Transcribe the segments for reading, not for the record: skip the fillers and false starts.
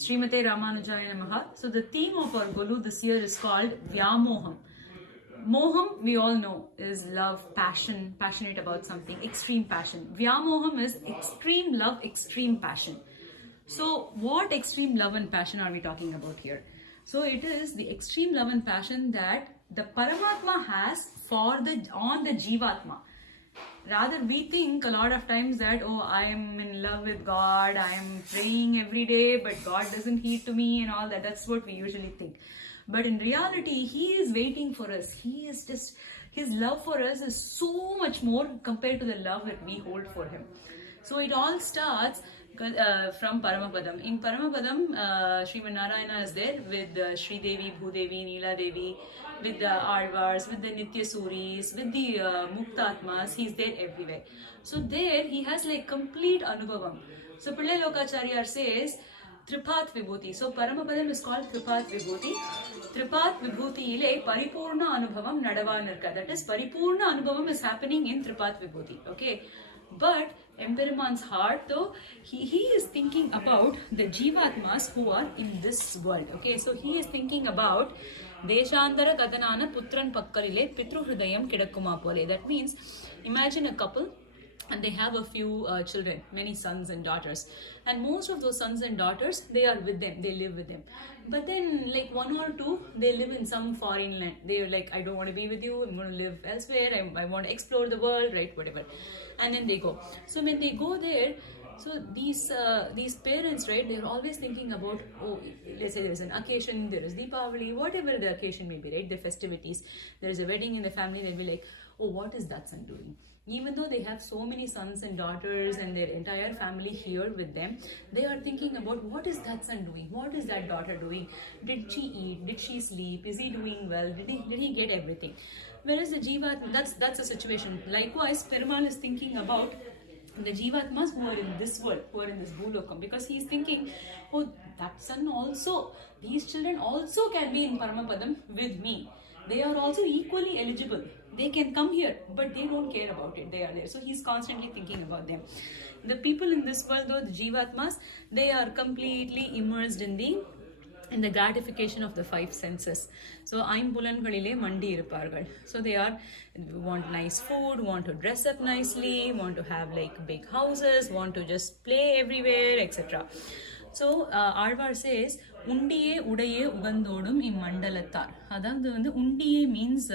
Srimate Ramanujaya Namaha. So the theme of our Golu this year is called Vyaamoham. Moham, we all know, is love, passion, passionate about something, extreme passion. Vyaamoham is extreme love, extreme passion. So what extreme love and passion are we talking about here? So it is the extreme love and passion that the Paramatma has on the Jivatma. Rather, we think a lot of times that, oh, I am in love with God, I am praying every day, but God doesn't heed to me and all that. That's what we usually think. But in reality, He is waiting for us. His love for us is so much more compared to the love that we hold for Him. So it all starts from Paramapadam. In Paramapadam, Sriman Narayana is there with Sri Devi, Bhudevi, Neela Devi, with the Alvars, with the Nitya Suris, with the Muktatmas. He's there everywhere. So there he has like complete Anubhavam. So Pillai Lokacharya says Tripat Vibhuti. So Paramapadam is called Tripat Vibhuti. Tripat Vibhuti ile Paripurna Anubhavam Nadavanirka. That is, Paripurna Anubhavam is happening in Tripat Vibhuti. Okay. But Emperuman's heart, though, he is thinking about the Jivatmas who are in this world. Okay, so he is thinking about Deshandara Kadanana Putran Pakkalile Pitru Hridayam Kidakkuma Pole. That means, imagine a couple and they have a few children, many sons and daughters. And most of those sons and daughters, they are with them, they live with them. But then like one or two, they live in some foreign land. They are like, I don't want to be with you, I'm going to live elsewhere, I want to explore the world, right, whatever. And then they go. So when they go there, so these parents, right, they're always thinking about, oh, let's say there's an occasion, there is Deepavali, whatever the occasion may be, right, the festivities, there is a wedding in the family, they'll be like, oh, what is that son doing? Even though they have so many sons and daughters and their entire family here with them, they are thinking about, what is that son doing? What is that daughter doing? Did she eat? Did she sleep? Is he doing well? Did he get everything? Whereas the Jivatma, that's a situation. Likewise, Perumal is thinking about the Jivatmas who are in this world, who are in this Bhulokam, because he is thinking, oh, that son also, these children also can be in Paramapadam with me. They are also equally eligible. They can come here, but they don't care about it. They are there. So he's constantly thinking about them. The people in this world, though, the Jivatmas, they are completely immersed in the gratification of the five senses. So Aimpulangalile mandi iruppargal. So they want nice food, want to dress up nicely, want to have like big houses, want to just play everywhere, etc. So Alvar says, Undiye udaye ugandodum immandalatar. Adavadhu undiye means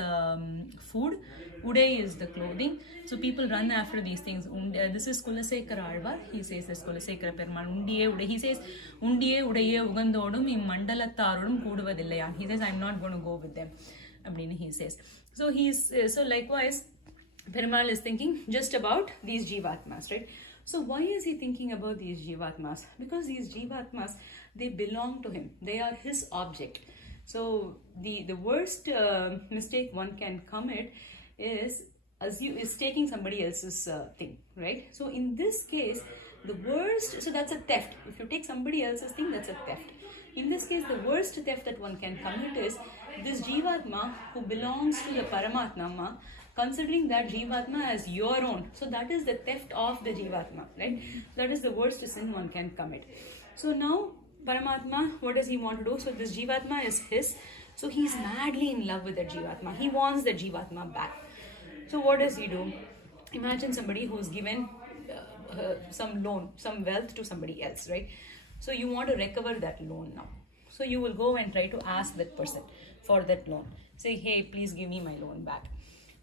food, uday is the clothing. So people run after these things. This is Kulasekara Alvar. He says this Kulasekara Perumal. Undiye uday. He says, Undiye udaye ugandodum immandalatarodum kuduvadillaya. He says, I'm not going to go with them. He says. So likewise, Perumal is thinking just about these Jivatmas, right? So why is he thinking about these Jivatmas? Because these Jivatmas, they belong to him. They are his object. So the worst mistake one can commit is taking somebody else's thing, right? So in this case, the worst, so that's a theft. If you take somebody else's thing, that's a theft. In this case, the worst theft that one can commit is this Jivatma who belongs to the Paramatma, considering that Jivatma as your own. So that is the theft of the Jivatma, right? That is the worst sin one can commit. So now Paramatma, what does he want to do? So this Jivatma is his. So he's madly in love with the Jivatma. He wants the Jivatma back. So what does he do? Imagine somebody who's given some loan, some wealth to somebody else, right? So you want to recover that loan now. So you will go and try to ask that person for that loan. Say, hey, please give me my loan back.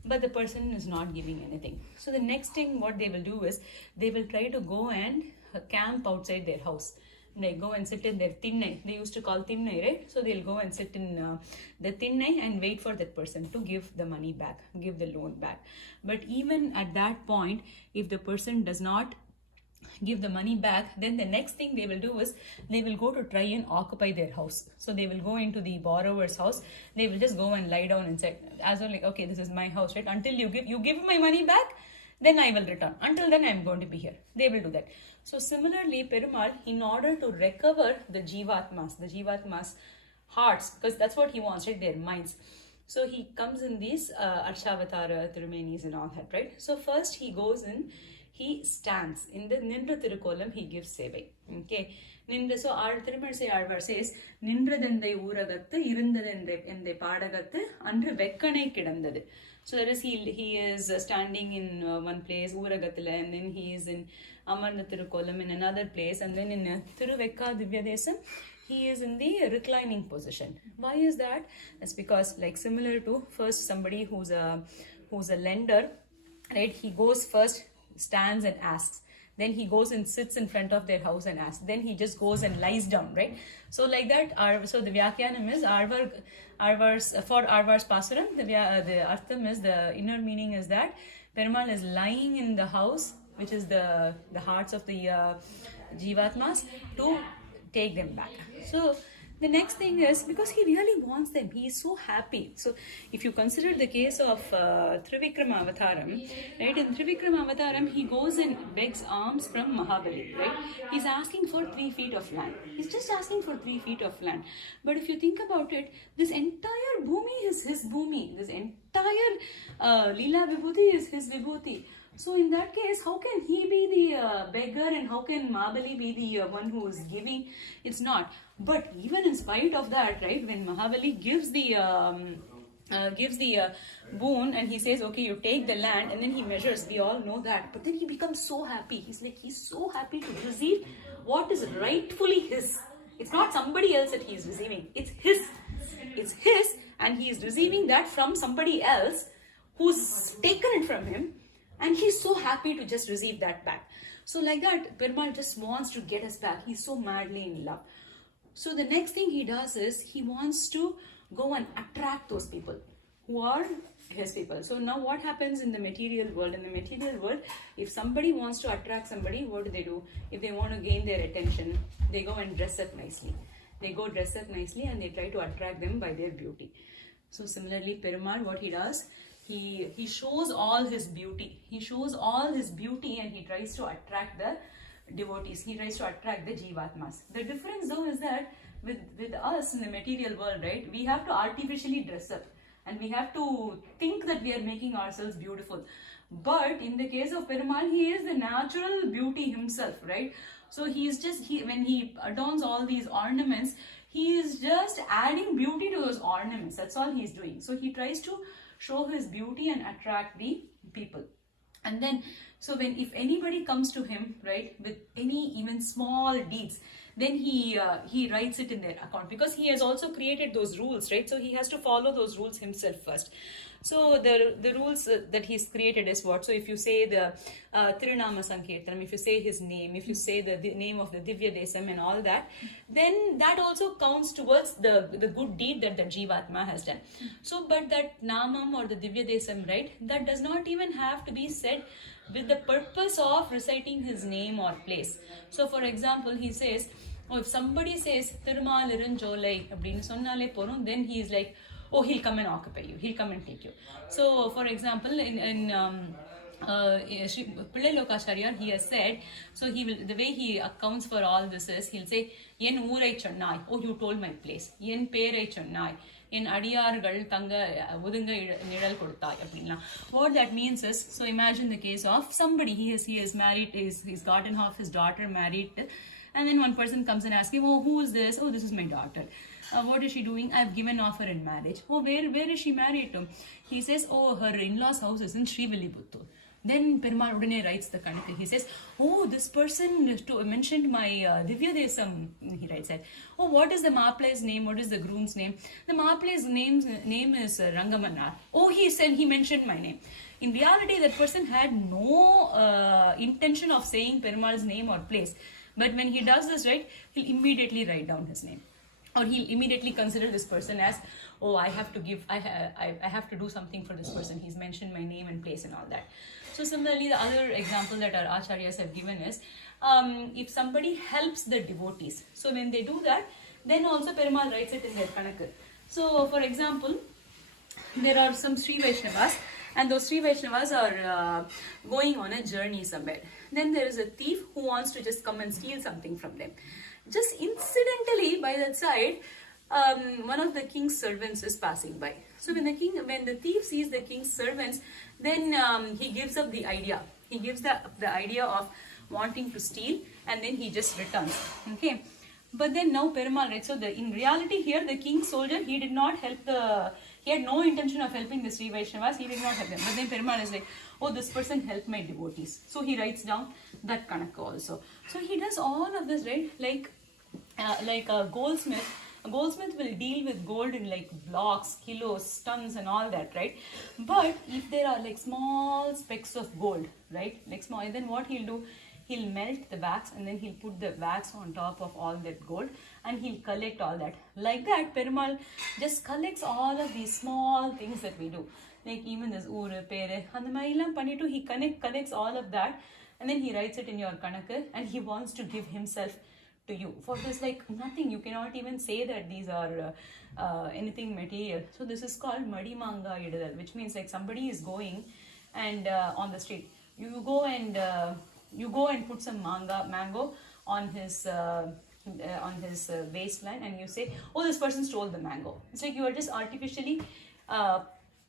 But the person is not giving anything. So the next thing what they will do is, they will try to go and camp outside their house. They go and sit in their tinnai. They used to call tinnai, right? So they'll go and sit in the tinnai and wait for that person to give the money back, give the loan back. But even at that point, if the person does not give the money back, then the next thing they will do is they will go to try and occupy their house. So they will go into the borrower's house. They will just go and lie down and say, as well, like, okay, this is my house, right? Until you give my money back, then I will return. Until then, I am going to be here. They will do that. So similarly, Perumal, in order to recover the Jivatmas hearts, because that's what he wants, right? Their minds. So he comes in these Arshavatara, Thirumenis and all that, right? So first he goes in, he stands in the Nindra Tirukolam, he gives Sevai. Okay. So our Thirumanizai Alvar says, Nindradendai Ooragathu, Irundadendai Padagathu, Andru Vekkanai Kidandadu. So that is, he is standing in one place, Ooragathula, and then he is in Amarna Thirukolam in another place, and then in Thiruvekka Divyadesam, he is in the reclining position. Why is that? That's because, like, similar to first somebody who's a lender, right? He goes first, stands and asks. Then he goes and sits in front of their house and asks. Then he just goes and lies down, right? So like that, so the Vyakyanam is for Arvar's Pasuram, the Artham is, the inner meaning is that Perumal is lying in the house, which is the hearts of the Jivatmas, to take them back. So the next thing is, because he really wants them, he is so happy. So if you consider the case of Trivikrama Avataram, right? In Trivikrama Avataram, he goes and begs alms from Mahabali, right? He's asking for 3 feet of land. He's just asking for 3 feet of land. But if you think about it, this entire bhumi is his bhumi. This entire Leela Vibhuti is his Vibhuti. So in that case, how can he be the beggar, and how can Mahabali be the one who is giving? It's not. But even in spite of that, right, when Mahabali gives the boon, and he says, okay, you take the land, and then he measures, we all know that. But then he becomes so happy. He's so happy to receive what is rightfully his. It's not somebody else that he is receiving. It's his. It's his, and he is receiving that from somebody else who's taken it from him. And he's so happy to just receive that back. So like that, Perumal just wants to get us back. He's so madly in love. So the next thing he does is, he wants to go and attract those people who are his people. So now what happens in the material world? In the material world, if somebody wants to attract somebody, what do? If they want to gain their attention, they go and dress up nicely. They go dress up nicely and they try to attract them by their beauty. So similarly, Perumal, what he does, he shows all his beauty. He shows all his beauty, and he tries to attract the devotees. He tries to attract the Jivatmas. The difference though is that with us in the material world, right, we have to artificially dress up, and we have to think that we are making ourselves beautiful. But in the case of Perumal, he is the natural beauty himself, right? So when he adorns all these ornaments, he is just adding beauty to those ornaments. That's all he's doing. So he tries to show his beauty and attract the people. And then, so if anybody comes to him, right, with any even small deeds, then he writes it in their account, because he has also created those rules, right? So he has to follow those rules himself first. So the rules that he's created is what? So if you say the Tirunama Sankirtanam, if you say his name, if you say the name of the Divya Desam and all that, then that also counts towards the good deed that the Jivatma has done. So, but that Namam or the Divya Desam, right, that does not even have to be said with the purpose of reciting his name or place. So for example, he says, if somebody says Thirumal Irunjolai abdinu sonnale porum, then he is like, oh, he'll come and occupy you, he'll come and take you. So for example, in Pillai Lokacharya, he has said, so he will, the way he accounts for all this is, he'll say, yen oorai chonnai, oh, you told my place, yen perai chonnai, in adiyargal tanga udunga nidal koduttai appadina. What that means is, so imagine the case of somebody, he is married, he's gotten off his daughter married, and then one person comes and asks him, oh, who is this? Oh, this is my daughter. What is she doing? I've given off her in marriage. Oh, where is she married to? He says, oh, her in-laws house is in Srivilliputturu. Then Perumal Udane writes the Kanaka. He says, oh, this person mentioned my Divya Desam. He writes that. Oh, what is the Maaplai's name? What is the groom's name? The Maaplai's name is Rangamanar. Oh, he said, he mentioned my name. In reality, that person had no intention of saying Perumal's name or place. But when he does this, right, he'll immediately write down his name. Or he'll immediately consider this person as, oh, I have to do something for this person. He's mentioned my name and place and all that. So similarly, the other example that our acharyas have given is, if somebody helps the devotees. So when they do that, then also Perumal writes it in their Kanaka. So for example, there are some Sri Vaishnavas, and those Sri Vaishnavas are going on a journey somewhere. Then there is a thief who wants to just come and steal something from them. Just incidentally, by that side, one of the king's servants is passing by. So when the thief sees the king's servants, then he gives up the idea. He gives the idea of wanting to steal, and then he just returns. Okay. But then now Perumal, right? So in reality here, the king's soldier, he did not help he had no intention of helping the Sri Vaishnavas, he did not help them. But then Perumal is like, oh, this person helped my devotees. So he writes down that Kanaka also. So he does all of this, right? Like a goldsmith. A goldsmith will deal with gold in like blocks, kilos, tons and all that, right? But if there are like small specks of gold, right? Like small, then what he'll do, he'll melt the wax and then he'll put the wax on top of all that gold and he'll collect all that. Like that, Perumal just collects all of these small things that we do. Like even this uru, pere, and the mailam panitu, he collects all of that and then he writes it in your Kanaka and he wants to give himself to you. For this, like nothing, you cannot even say that these are anything material. So this is called Madi Manga Idadal, which means like somebody is going and on the street, you go and put some mango on his waistline and you say, oh, this person stole the mango. It's like you are just artificially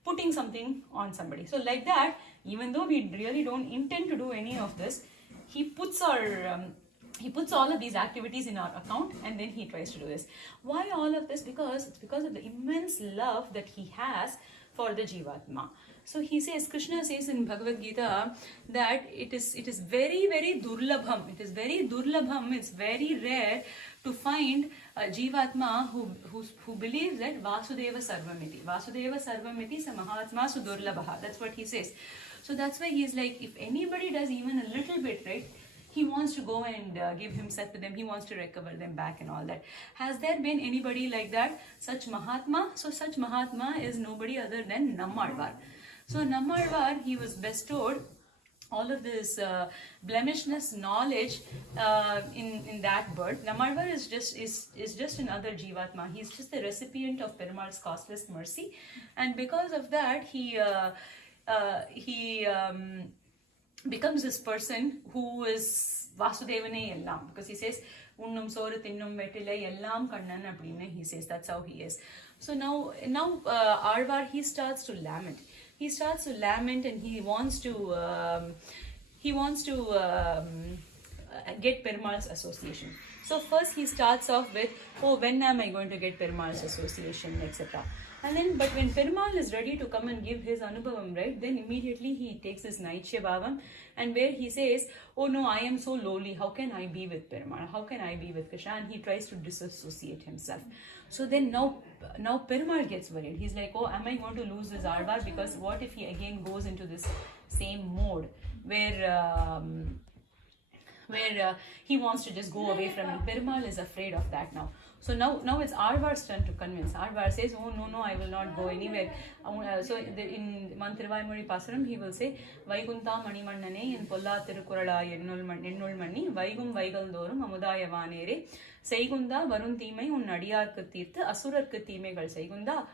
putting something on somebody. So like that, even though we really don't intend to do any of this, he puts all of these activities in our account and then he tries to do this. Why all of this? Because it's because of the immense love that he has for the Jivatma. So he says, Krishna says in Bhagavad Gita that it is very, very durlabham. It is very durlabham. It's very rare to find a Jivatma who believes that Vasudeva Sarvamiti. Vasudeva Sarvamiti sa Mahatma Sudurlabha. That's what he says. So that's why he's like, if anybody does even a little bit, right, he wants to go and give himself to them. He wants to recover them back and all that. Has there been anybody like that? Such Mahatma? So such Mahatma is nobody other than Nammalvar. So Nammalvar, he was bestowed all of this blemishness knowledge in that birth. Nammalvar is just another Jivatma. He's just the recipient of Perumal's costless mercy. And because of that, he becomes this person who is Vasudevane Ellam, because he says Unnum Soru Thinnum Vettile Ellam Kannan appadine, he says that's how he is. So now Alvar, he starts to lament. He starts to lament and he wants to get Perumal's association. So first he starts off with, oh, when am I going to get Perumal's association, etc. And then, but when Perumal is ready to come and give his Anubhavam, right, then immediately he takes his Naitya Bhavam and where he says, oh no, I am so lowly, how can I be with Perumal? How can I be with Krishna? And he tries to disassociate himself. So then now Perumal gets worried. He's like, oh, am I going to lose this Alvar? Because what if he again goes into this same mode where he wants to just go away from me. Perumal is afraid of that now. So now it's Alvar's turn to convince. Alvar says, oh no, I will not go anywhere. So in Mantravaimuri Pasaram, he will say, Vaikunta Manimannane in Polla Tirukurala Ennul Mani, Vaigum Vaigaldorum, Amudaya Vanere, Seigunda, Varun Thimai, Un Nadiyarku Tirthu, Asurarku Thimegal Seigunda,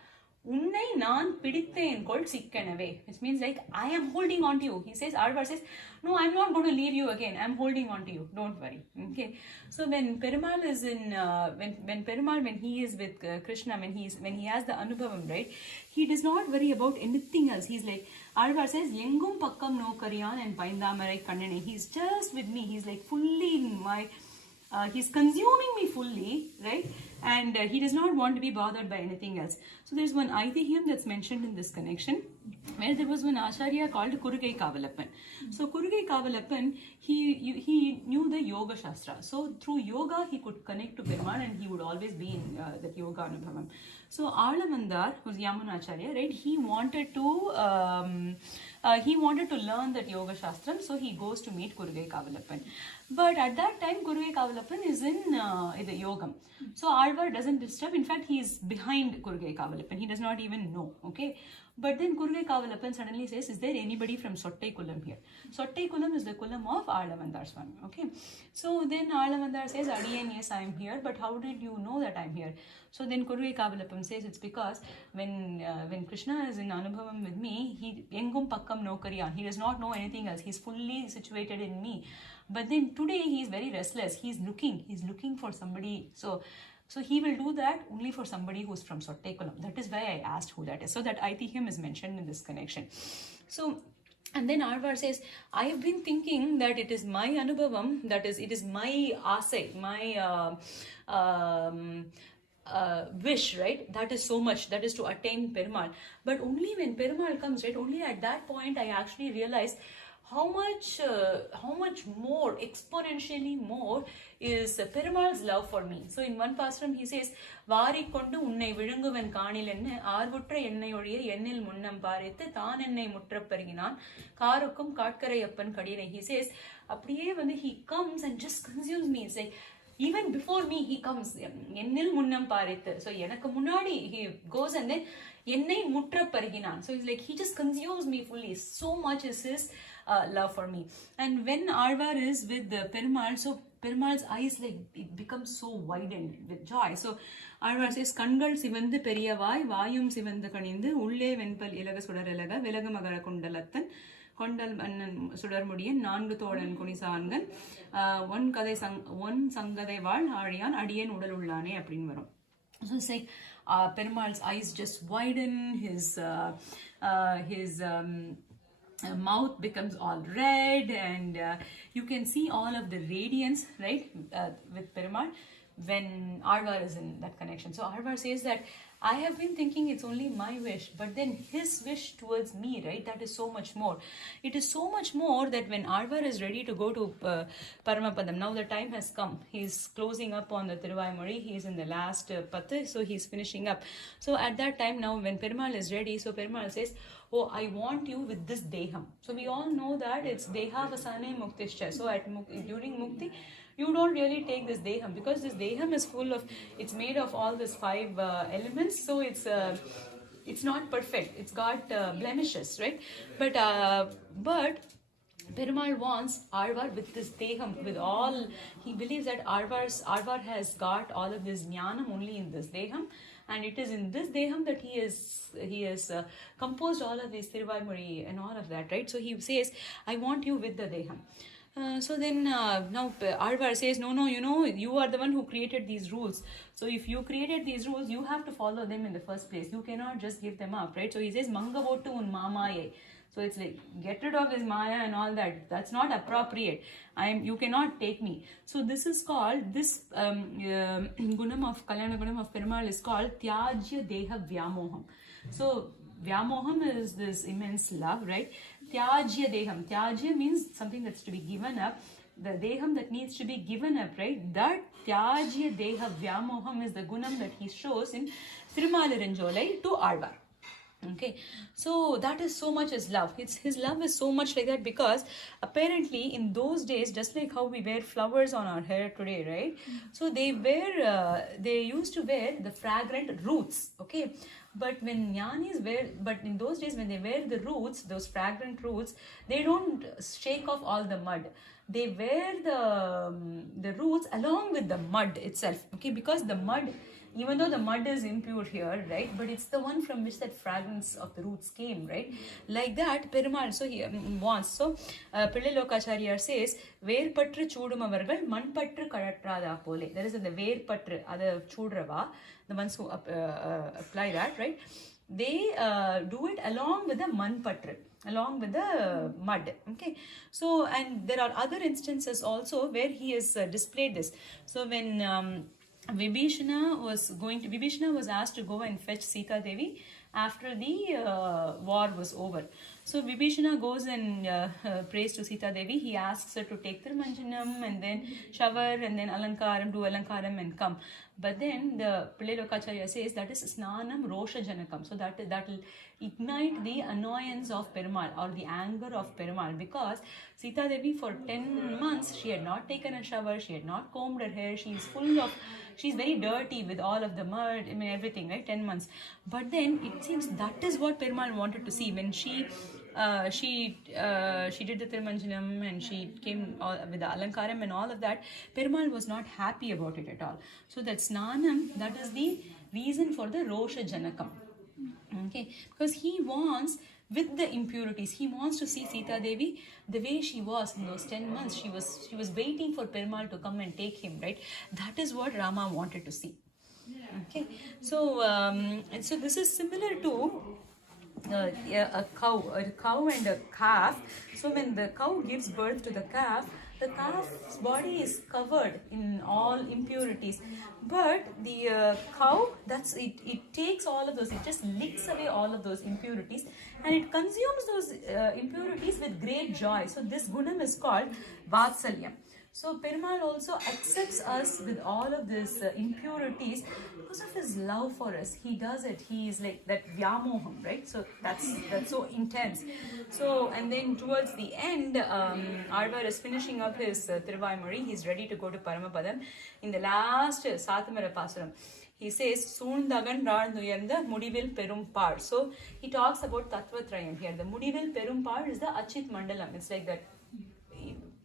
Unnai Nan Pidithen called Sikkanave, which means like I am holding on to you. He says, Alvar says, no, I'm not going to leave you again. I'm holding on to you. Don't worry. Okay. So when Perumal is in, when he is with Krishna, when he has the Anubhavam, right, he does not worry about anything else. He's like, Alvar says, Yengum Pakkam no Kariyan and Paindamarai Kannane. He's just with me. He's like fully in my, he's consuming me fully, right? And he does not want to be bothered by anything else. So there's one Aitihiyam that's mentioned in this connection, where there was one Acharya called Kurugai Kavalappan. So Kurugai Kavalappan, he knew the Yoga Shastra. So through yoga, he could connect to Perumal and he would always be in that Yoga Anubhavam. So Alamandar, who's Yamunacharya, right, he wanted to learn that Yoga Shastram, so he goes to meet Kurugai Kavalappan. But at that time, Kurugai Kavalappan is in the Yogam. So Alvar doesn't disturb. In fact, he is behind Kurugai Kavalappan. He does not even know. Okay. But then Kurugai Kavalappan suddenly says, is there anybody from Sottai Kulam here? Sottai Kulam is the Kulam of Alamandar Swami. Okay. So then Alamandar says, Adiyan, yes, I am here. But how did you know that I am here? So then Kurugai Kavalappan says, it's because when Krishna is in Anubhavam with me, he Engum Pakkam no Kariyan. He does not know anything else. He's fully situated in me. But then today he is very restless. He's looking for somebody. So he will do that only for somebody who's from Sottai Kulam. That is why I asked who that is. So that Aitihiyam is mentioned in this connection. So And then Alvar says, I have been thinking that it is my anubhavam, that is, it is my asay, my wish, right? That is so much, that is to attain Perumal. But only when Perumal comes, right? Only at that point I actually realized how much more, exponentially more, is Perumal's love for me. So in one pastram he says, Vari kondu unnai vilunguven kaanilenne aarvutra ennai oliya ennil munnam paarithu thaan ennai mutra periginan kaarukkum kaatkarayappan kadine. He says, அப்படியே வந்து he comes and just consumes me. It's like, even before me he comes, ennil munnam paarithu. So எனக்கு முன்னாடி he goes and then ennai mutra periginan. So it's like he just consumes me fully. So much is his love for me. And when Alvar is with Perumal, so Perumal's eyes, like, it becomes so widened with joy. So Alvar says, Kangal sivandu periyavai vaayum sivandu kanindu ulle venpal ilaga sudaralaga velaga magara kundalattan கொண்டல் மன்னன் சுடர்முடியன் நான்கு தோழன் குனிசான்கள் one சங்கதை வாழ் ஆழியான் அடியேன் உடல் உள்ளானே அப்படின்னு வரும். So it's like Perumal's eyes just widen, his mouth becomes all red, and you can see all of the radiance, right, with Perumal when Alvar is in that connection. So Alvar says that I have been thinking it's only my wish, but then his wish towards me, right, that is so much more. It is so much more that when Alvar is ready to go to Paramapadam, now the time has come. He's closing up on the Thiruvaimozhi. He's in the last pathu, so he's finishing up. So at that time now, when Perumal is ready, so Perumal says, oh, I want you with this deham. So we all know that it's deha vasane muktischa. So during mukti, you don't really take this deham, because this deham is full of, it's made of all these 5 elements. So it's not perfect. It's got blemishes, right? But Perumal wants Alvar with this deham, with all, he believes that Alvar has got all of this jnanam only in this deham, and it is in this deham that he has composed all of these Thiruvaimozhi and all of that, right? So he says, I want you with the deham. So then now Alvar says, no, you know, you are the one who created these rules. So if you created these rules, you have to follow them in the first place. You cannot just give them up, right? So he says, Mangavotu un mamaye. So it's like, get rid of his maya and all that. That's not appropriate. You cannot take me. So this is called, this gunam of Kalyana Gunam of Perumal is called Tyajya Deha Vyaamoham. So Vyaamoham is this immense love, right? Tyajya Deham. Tyajya means something that's to be given up. The Deham that needs to be given up, right? That Tyajya Deha Vyaamoham is the gunam that he shows in Thirumalarunjolai to Alvar. Okay, so that is so much his love. His love is so much like that, because apparently in those days, just like how we wear flowers on our hair today, right? So they used to wear the fragrant roots, okay? But when jnanis but in those days when they wear the roots, those fragrant roots, they don't shake off all the mud. They wear the roots along with the mud itself, okay? Because the mud, even though the mud is impure here, right, but it's the one from which that fragrance of the roots came, right? Like that, Perumal, so he wants. So Pillai Lokacharya says, Verpatru chudumavargal manpatru kalatrada pole. There is the Verpatru, other chudrava, the ones who apply that, right? They do it along with the manpatru, along with the mud, okay? So, and there are other instances also where he has displayed this. So when Vibhishana was asked to go and fetch Sita Devi after the war was over. So Vibhishana goes and prays to Sita Devi. He asks her to take Thirumanjanam and then shower and then Alankaram, do Alankaram and come. But then the Pillai Lokacharya says that is Snanam Rosha Janakam. So that will ignite the annoyance of Perumal or the anger of Perumal, because Sita Devi for 10 months she had not taken a shower, she had not combed her hair, she's very dirty with all of the mud, I mean everything, right? 10 months. But then it seems that is what Perumal wanted to see when she did the Thirumanjanam and she came with the Alankaram and all of that. Perumal was not happy about it at all. So that Snanam, that is the reason for the Rosha Janakam. Okay, because he wants, with the impurities, he wants to see Sita Devi the way she was in those 10 months. She was waiting for Perumal to come and take him, right? That is what Rama wanted to see. Okay, so and so this is similar to a cow and a calf. So when the cow gives birth to the calf's body is covered in all impurities, but the cow, that's it, it takes all of those, it just licks away all of those impurities, and it consumes those impurities with great joy. So this gunam is called vatsalyam. So Perumal also accepts us with all of these impurities because of his love for us. He does it. He is like that Vyaamoham, right? So that's so intense. So, and then towards the end, Alvar is finishing up his Thiruvaimozhi. He's ready to go to Paramapadam. In the last Sathamara Pasuram, he says, Soondagan Nuyanda Mudivil Perumpar. So he talks about Tattvatrayam here. The Mudivil Perumpar is the Achit Mandalam. It's like that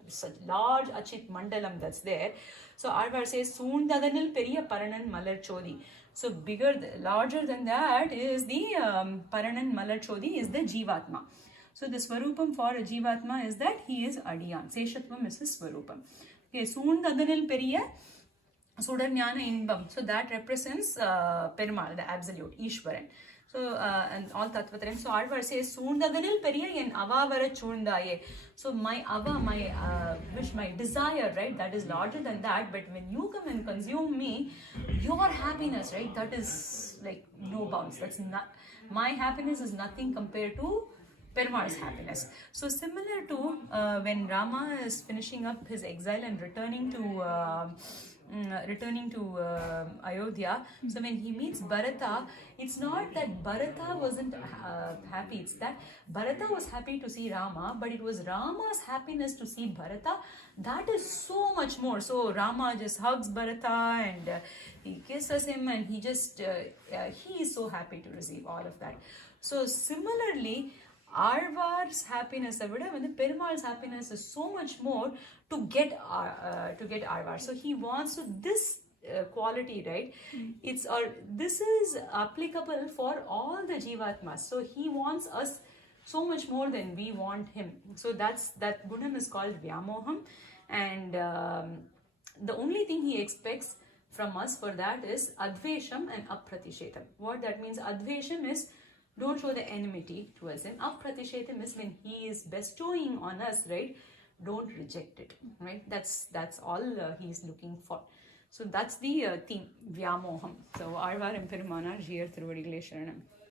such large Achit Mandalam that's there. So Alvar says, Soondaganil Periya Paranan Malar Chodi. So larger than that is the Paranan Malar Chodi is the Jivatma. So the Swarupam for a Jivatma is that he is Adiyan. Seshatvam is his Swarupam. Okay, Soondaganil Periya Sudarnyana Inbam. So that represents Perumal, the absolute, Ishwaran. So, and all Tattvatrayam. So, Alvar says, Soondaganil Periya en Avavara Chundaye. So, my Ava, my wish, my desire, right, that is larger than that. But when you come and consume me, your happiness, right, that is like no bounds. That's not, my happiness is nothing compared to Perumal's happiness. So, similar to when Rama is finishing up his exile and returning to Ayodhya. So when he meets Bharata, it's not that Bharata wasn't happy, it's that Bharata was happy to see Rama, but it was Rama's happiness to see Bharata. That is so much more. So Rama just hugs Bharata and he kisses him, and he just he is so happy to receive all of that. So similarly, Alvar's happiness, Perumal's happiness is so much more to get Alvar. So he wants to this quality, right? This is applicable for all the Jivatmas. So he wants us so much more than we want him. So that gunam is called Vyaamoham, and the only thing he expects from us for that is Advesham and Apratishetam. What that means, Advesham is don't show the enmity towards him. Apratishetam is when he is bestowing on us, right? Don't reject it, right? That's all he is looking for. So that's the theme, Vyaamoham. So Alvar Emperuman here through Sharanam.